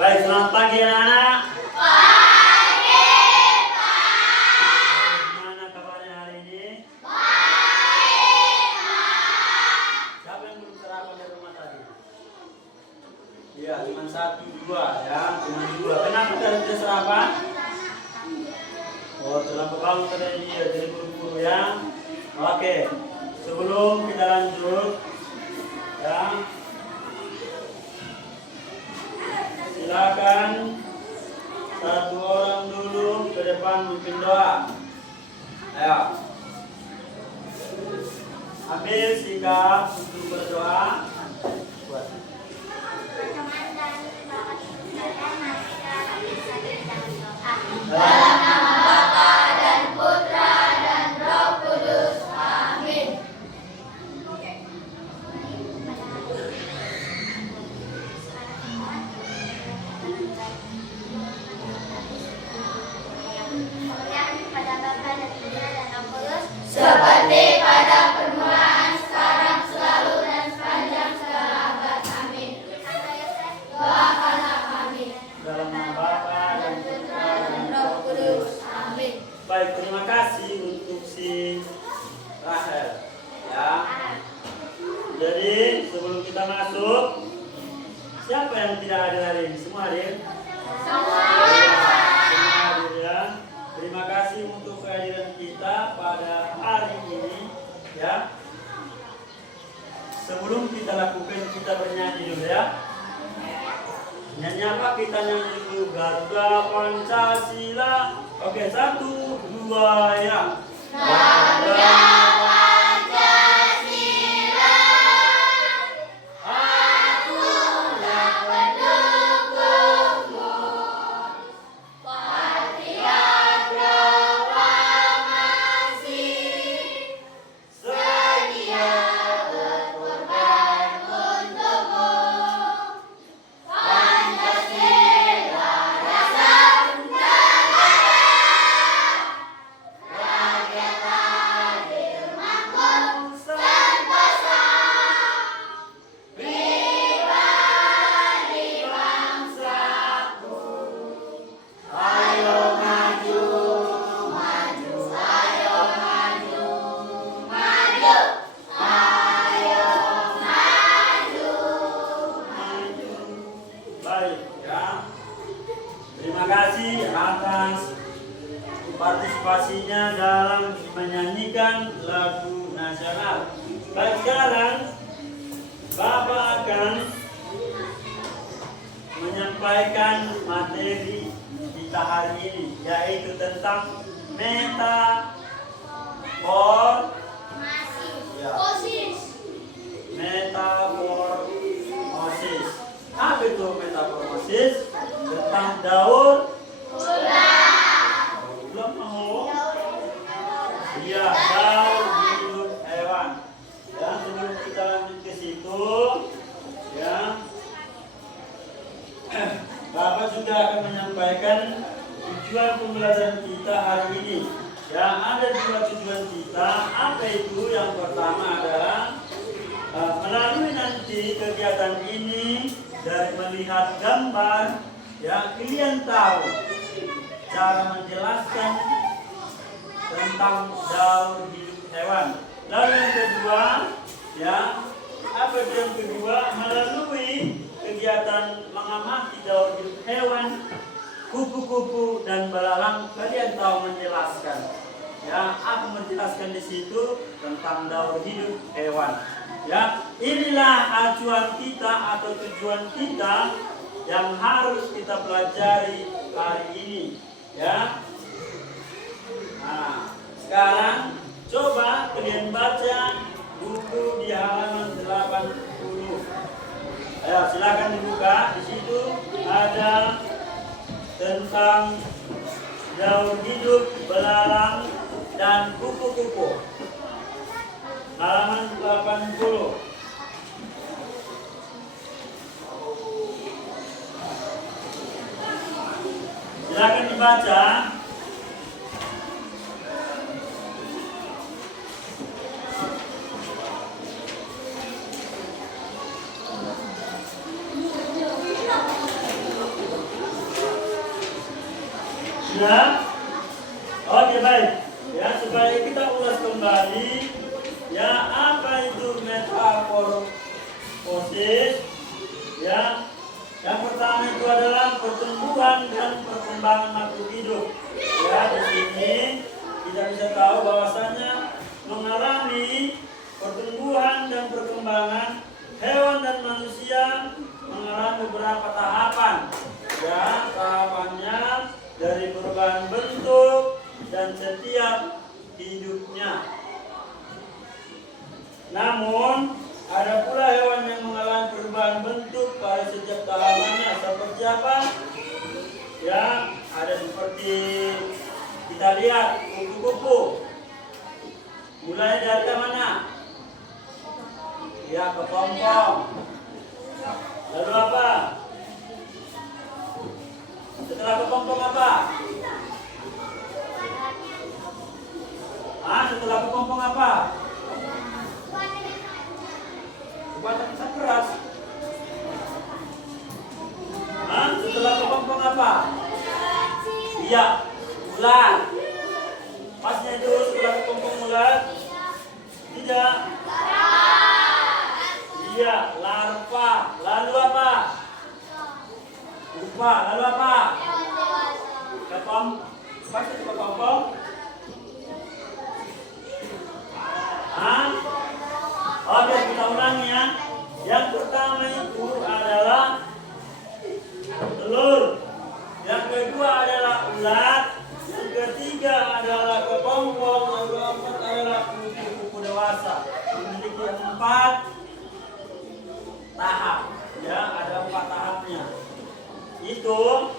Baik, selamat pagi anak-anak. Pagi, Pak. Gimana kabarnya hari ini? Baik, Pak. Siapa yang belum sarapan di rumah tadi? Iya, cuma 1, 2 ya, cuma 2. Kenapa tidak sarapan? Oh, terlambat bangun tadi ya, jadi buru-buru ya. Oke, sebelum kita lanjut ya, silakan satu orang dulu ke depan memimpin doa. Ayo, ambil sikap untuk berdoa. Buat. Dalam nama Bapa dan Putra dan Roh Kudus. Amin. Seperti pada permulaan, sekarang, selalu, dan sepanjang segala abad. Amin. Doakanlah kami. Dalam nama Bapa dan Putra dan Roh Kudus. Amin. Baik, terima kasih untuk si Rahel ya. Jadi sebelum kita masuk, siapa yang tidak hadir hari ini? Semua hadir? Semua hadir ya. Terima kasih untuk kehadiran kita pada hari ini ya. Sebelum kita lakukan, kita bernyanyi dulu ya. Nyanyi apa? Kita nyanyi dulu Garuda Pancasila. Oke, 1, 2 ya. Garuda Pancasila, akulah pendukungmu. Patriot proklamasi, sedia berkorban untukmu. Pancasila dasar negara, rakyat adil makmur sentosa, pribadi bangsaku. Ayo maju, maju, ayo maju, maju, ayo maju. Baik ya. Terima kasih atas partisipasinya dalam menyanyikan lagu nasional. Baik, sekarang Bapak akan menyampaikan materi kita hari ini, yaitu tentang metamorfosis. Apa itu metamorfosis? Tentang daur ulang mau? Iya, daur hidup hewan. Ya, sebelum kita lanjut ke situ, ya, Bapak juga akan menyampaikan tujuan pembelajaran kita hari ini. Ya, ada 2 tujuan kita. Apa itu? Yang pertama adalah melalui nanti kegiatan ini, dari melihat gambar, ya, kalian tahu cara menjelaskan tentang daur hidup hewan. Lalu yang kedua, ya, apa itu yang kedua? Melalui kegiatan mengamati daur hidup hewan, kupu-kupu dan belalang, kalian tahu menjelaskan. Ya, aku menjelaskan di situ tentang daur hidup hewan. Ya, inilah acuan kita atau tujuan kita yang harus kita pelajari hari ini. Ya. Nah, sekarang coba kalian baca buku di halaman 80. Ayo, silakan dibuka. Di situ ada tentang daur hidup belalang dan kupu-kupu. Halaman 80. Silakan dibaca. Sudah? Oke, baik. Ya, supaya kita ulas kembali ya apa itu metamorfosis. Ya, yang pertama itu adalah pertumbuhan dan perkembangan makhluk hidup. Ya, di sini kita bisa tahu bahwasanya mengalami pertumbuhan dan perkembangan hewan dan manusia mengalami beberapa tahapan. Ya, tahapannya dari perubahan bentuk dan setiap hidupnya. Namun ada pula hewan yang mengalami perubahan bentuk pada setiap tahapannya. Seperti apa? Ya, ada seperti kita lihat kupu-kupu. Mulai dari mana? Ya, kepompong. Lalu apa? Setelah kepompong apa? Setelah kepompong apa? Batang keras. Setelah kepompong apa? Iya, ular. Pasnya itu setelah kepompong ular. Tidak. Iya, larva. Lalu apa? Pupa. Lalu apa? Pas itu kepompong. Oke, kita ulangi ya. Yang pertama itu adalah telur. Yang kedua adalah ulat. Yang ketiga adalah kepompong. Yang keempat adalah kupu-kupu dewasa. Memiliki 4 tahap. Ya, ada 4 tahapnya. Itu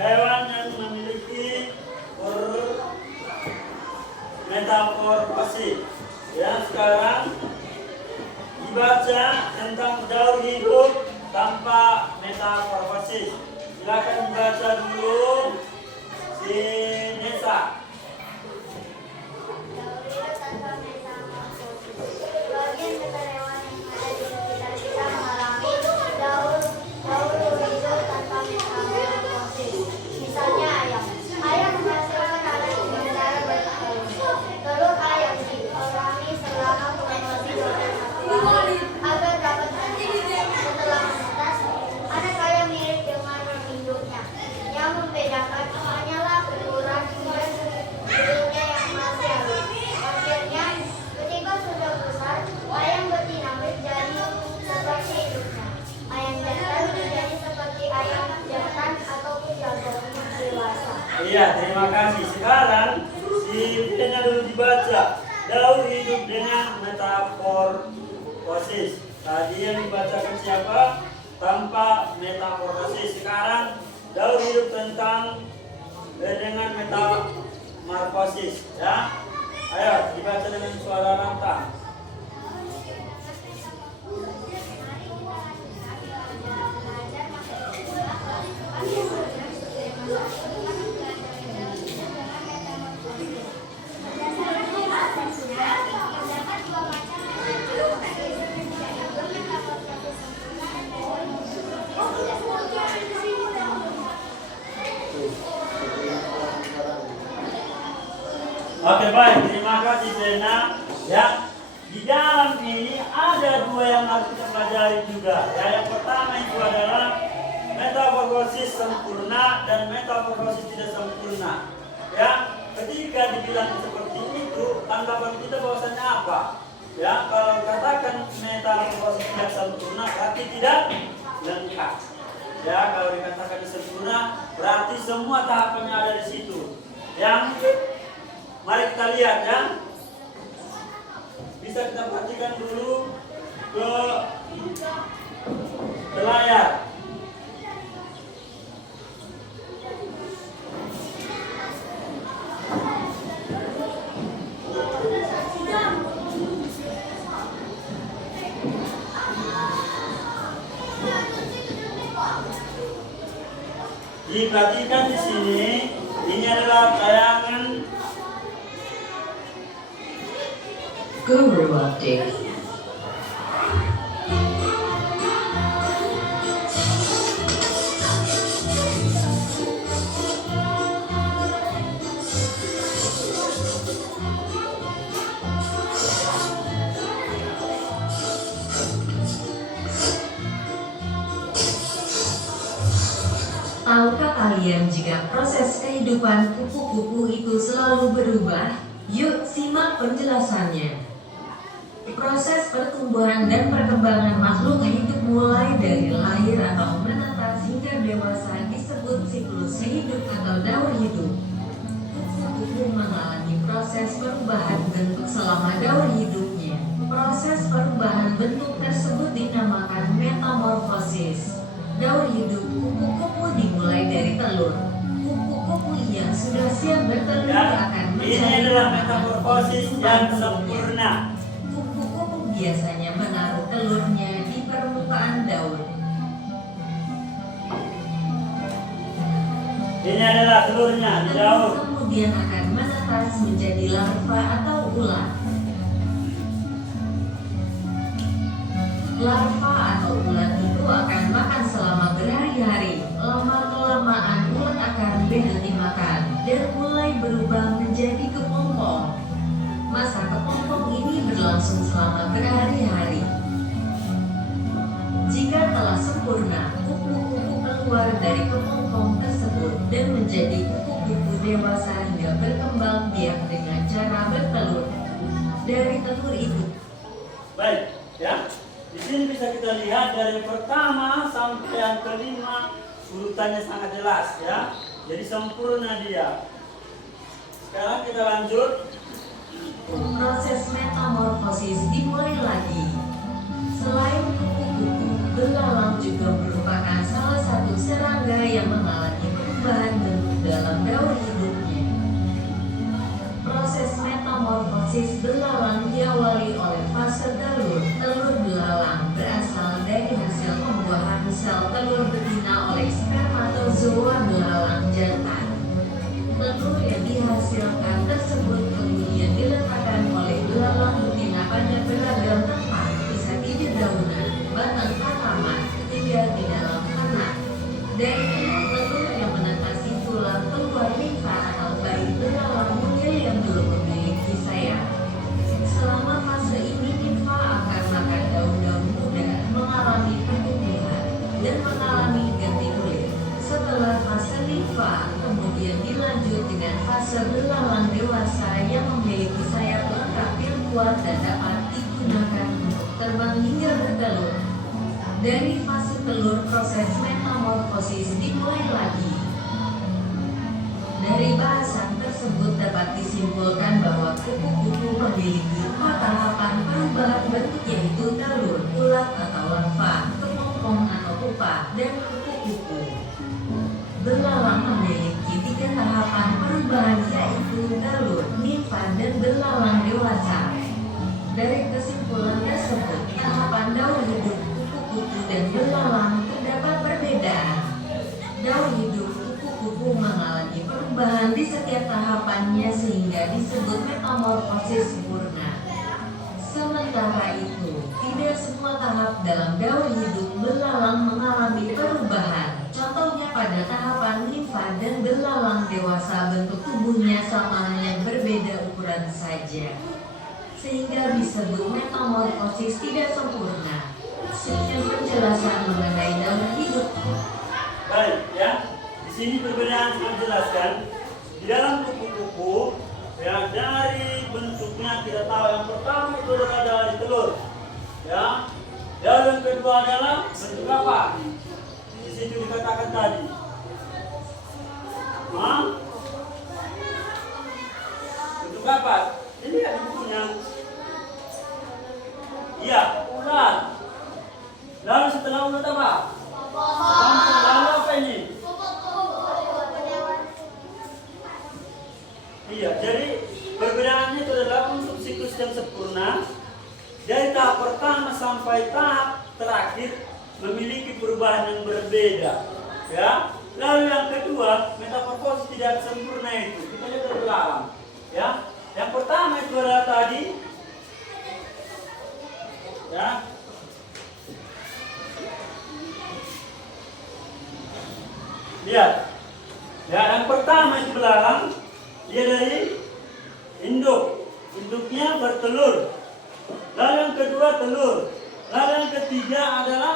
hewan yang memiliki metamorfosis. Ya, sekarang dibaca tentang daur hidup tanpa metamorfosis. Silakan dibaca dulu si Nesa. Daur hidup tanpa metamorfosis. Sebagian besar hewan yang ada di sekitar kita mengalami daur hidup tanpa metamorfosis. Misalnya ayam. Ayam menghasilkan anak dengan cara bertelur. Telur ayam diorangi selama kurang lebih 21 hari agar dapat menetas. Setelah menetas, anak ayam mirip dengan induknya. Yang membedakan hanyalah ukuran dan bentuknya yang masih halus. Akhirnya, ketika sudah besar, ayam betina menjadi seperti induknya. Ayam jantan menjadi seperti ayam jantan ataupun jago dewasa. Iya, terima kasih. Sekarang si Vina dulu dibaca daur hidup dengan metamorfosis. Tadi yang dibacakan siapa? Tanpa metamorfosis. Sekarang daur hidup dengan metamorfosis. Ya, ayo dibaca dengan suara lantang. Oke, baik, terima kasih Zena. Ya, di dalam ini ada 2 yang harus kita pelajari juga. Ya, yang pertama itu adalah metamorfosis sempurna dan metamorfosis tidak sempurna. Ya, ketika dibilang seperti itu, tanggapan kita bahwasanya apa? Ya, kalau katakan metamorfosis tidak sempurna, berarti tidak lengkap. Ya, kalau dikatakan sempurna, berarti semua tahapannya ada di situ. Mari kita lihat ya. Bisa kita perhatikan dulu ke layar. Diperhatikan di sini, ini adalah tayangan Guru Update. Tahukah kalian jika proses kehidupan kupu-kupu itu selalu berubah? Yuk simak penjelasannya. Proses pertumbuhan dan perkembangan makhluk hidup mulai dari lahir atau menetas hingga dewasa disebut siklus hidup atau daur hidup. Kupu-kupu mengalami proses perubahan bentuk selama daur hidupnya. Proses perubahan bentuk tersebut dinamakan metamorfosis. Daur hidup kupu-kupu dimulai dari telur. Kupu-kupu yang sudah siap bertelur akan Ini mencari adalah makanan metamorfosis untuk yang tumbuh. sempurna. Kupu-kupu biasanya menaruh telurnya di permukaan daun. Ini adalah telurnya di daun. Kemudian akan menetas menjadi larva atau ulat. Larva atau ulat itu akan makan selama berhari-hari. Lama-kelamaan ulat akan berhenti makan dan mulai berubah menjadi kepompong. Masa kepompong ini berlangsung selama berhari-hari. Jika telah sempurna, kupu-kupu keluar dari kepompong tersebut dan menjadi kupu-kupu dewasa hingga berkembang biak dengan cara bertelur. Dari telur itu, Baik, ya. Di sini bisa kita lihat dari yang pertama sampai yang kelima urutannya sangat jelas, ya. Jadi sempurna dia. Sekarang kita lanjut. proses metamorfosis dimulai lagi. Selain kupu-kupu, belalang juga merupakan salah satu serangga yang mengalami perubahan bentuk dalam daur hidupnya. Proses metamorfosis belalang diawali oleh fase telur. Telur belalang berasal dari hasil pembuahan sel telur betina oleh spermatozoa belalang jantan. Telur yang dihasilkan tersebut kemudian diletakkan oleh belalang betina pada beragam tempat, bisa di dedaunan, batang tanaman, hingga di dalam tanah. Dari telur yang menetas itulah keluar nimfa atau bayi belalang mungil yang belum memiliki sayap. Selama fase ini nimfa akan makan daun-daun muda, mengalami pertumbuhan, dan mengalami ganti kulit. Setelah fase nimfa, kemudian dilanjut dengan fase belalang dewasa yang memiliki sayap lengkap yang kuat dan dapat digunakan untuk terbang hingga bertelur. Dari fase telur, proses metamorfosis dimulai lagi. Dari bahasan tersebut dapat disimpulkan bahwa kupu-kupu memiliki 4 tahapan perubahan bentuk, yaitu telur, ulat atau larva, kepompong atau pupa, dan kupu-kupu. Belalang memiliki 3 tahapan perubahan, yaitu telur, nimfa, dan belalang dewasa. Dari kesimpulan tersebut, tahapan daur hidup kupu-kupu dan belalang terdapat perbedaan. Daur hidup kupu-kupu mengalami perubahan di setiap tahapannya sehingga disebut metamorfosis sempurna. Sementara itu, tidak semua tahap dalam daur hidup belalang mengalami perubahan. Contohnya pada tahapan nimfa dan belalang dewasa, bentuk tubuhnya sama, hanya berbeda ukuran saja, sehingga disebut metamorfosis tidak sempurna. Sekian penjelasan mengenai daur hidup. Baik, ya. Di sini perbedaan sudah dijelaskan. Di dalam kupu-kupu, ya, dari bentuknya kita tahu yang pertama itu adalah dari telur, ya. Dan yang kedua adalah bentuk apa? Di situ dikatakan tadi. Bentuk apa? Ini ada bukunya. Iya, ulat. Lalu setelah ulat apa? Lalu apa ini? Iya, jadi perbedaannya itu adalah untuk siklus yang sempurna. Dari tahap pertama sampai tahap terakhir memiliki perubahan yang berbeda, ya. Lalu yang kedua, metamorfosis tidak sempurna itu kita lihat dari belalang, ya. Yang pertama itu adalah tadi, ya. Lihat, ya, yang pertama itu belalang, dia dari induknya bertelur. Lalu yang kedua telur. Lalu yang ketiga adalah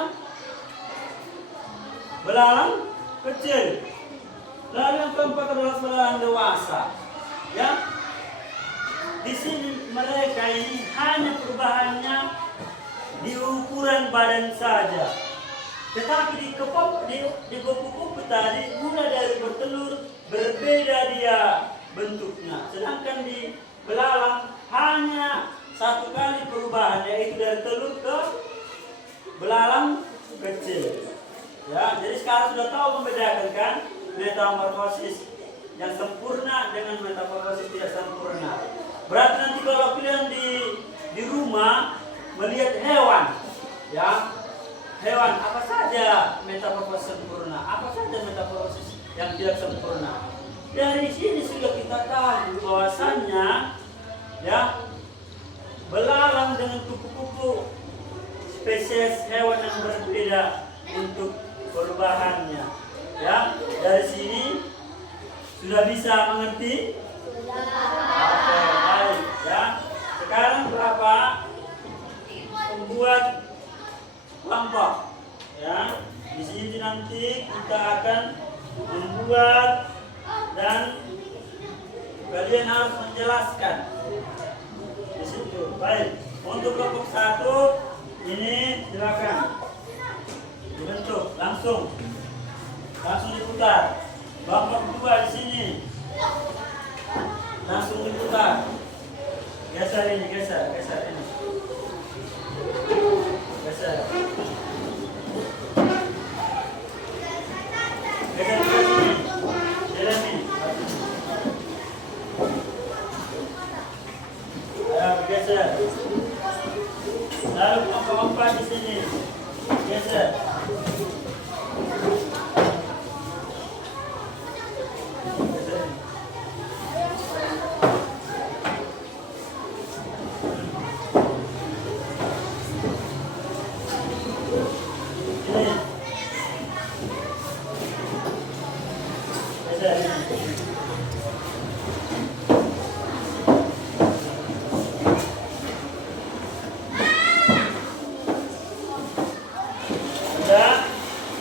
belalang kecil. Lalu yang keempat adalah pelayan dewasa. Ya, di sini mereka ini hanya perubahannya di ukuran badan saja. Tetapi di kupu-kupu tadi mulai dari bertelur berbeda dia bentuknya. Sedangkan di belalang hanya satu kali perubahan, yaitu dari telur ke belalang kecil. Ya, jadi sekarang sudah tahu membedakan kan metamorfosis yang sempurna dengan metamorfosis tidak sempurna. Berarti nanti kalau kalian di rumah melihat hewan, ya, hewan apa saja metamorfosis sempurna, apa saja metamorfosis yang tidak sempurna. Dari sini sudah kita tahu bahwasannya, ya, belalang dengan kupu-kupu spesies hewan yang berbeda untuk perubahannya. Ya, dari sini sudah bisa mengerti? Oke, baik. Ya, sekarang berapa? Membuat kelompok. Ya, di sini nanti kita akan membuat dan kalian harus menjelaskan di situ. Baik, untuk kelompok 1 ini silakan dibentuk langsung diputar. Kelompok 2 di sini langsung diputar. Geser ini, geser ini. Geser. Geser ke sini. Jalan ini. Ayo geser. Lalu kelompok 4 di sini. Geser.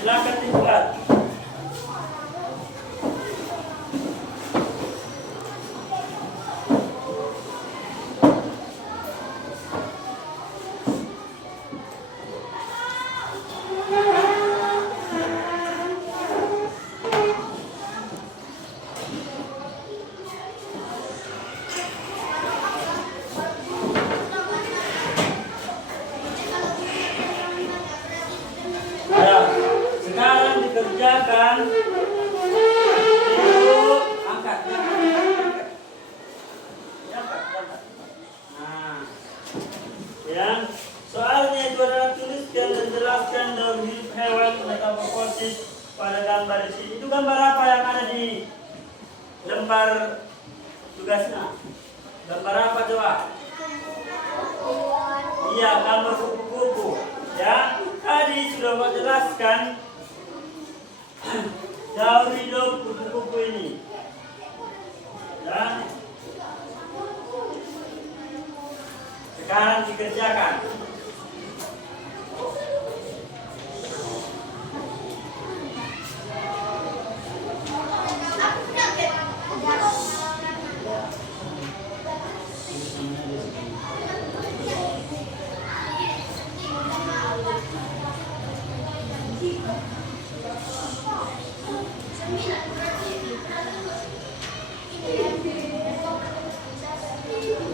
Silakan dibuat. Kerjakan itu, angkat. Nah, yang soalnya itu adalah tuliskan dan jelaskan dalam hidup hewan metamorfosis pada gambar di sini. Itu gambar apa yang ada di lembar tugasnya? Gambar apa coba? Iya, gambar kupu-kupu. Ya, tadi sudah Pak jelaskan jauh hidup kupu-kupu ini. Dan sekarang dikerjakan.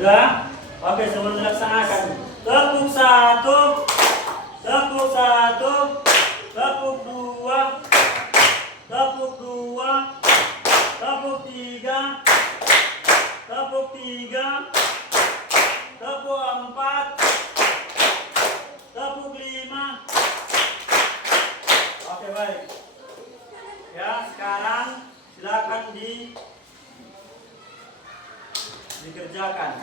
Sudah? Oke, sebelum dilaksanakan. Tepuk 1, tepuk 1, tepuk 2, tepuk 2, tepuk 3, tepuk 3, tepuk 4, tepuk 5. Oke, baik. Ya, sekarang silakan dikerjakan.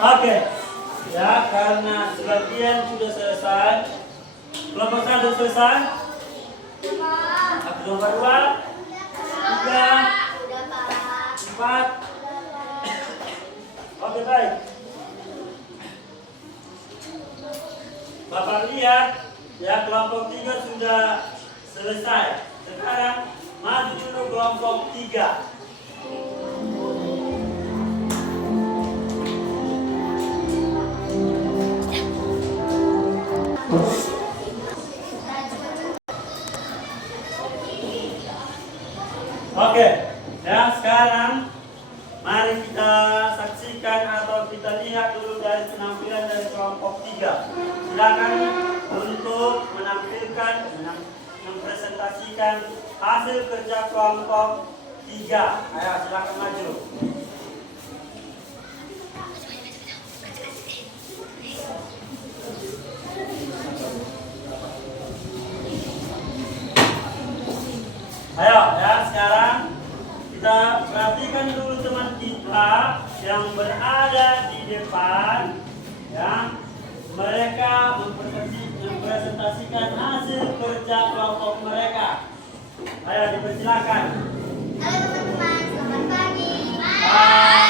Oke, ya karena sebagian sudah selesai, kelompok 1 selesai, kelompok 2, 3, 4. Oke baik. Bapak lihat, ya kelompok 3 sudah selesai. Sekarang maju dulu kelompok 3. Oke, ya sekarang mari kita saksikan atau kita lihat dulu dari penampilan dari kelompok 3. Silakan untuk menampilkan, mempresentasikan hasil kerja kelompok 3. Ayo silakan maju. Ayo ya, sekarang kita perhatikan dulu teman kita yang berada di depan, ya. Mereka mempresentasikan hasil kerja kelompok mereka. Ayo dipersilakan. Halo teman-teman, selamat pagi. Hai.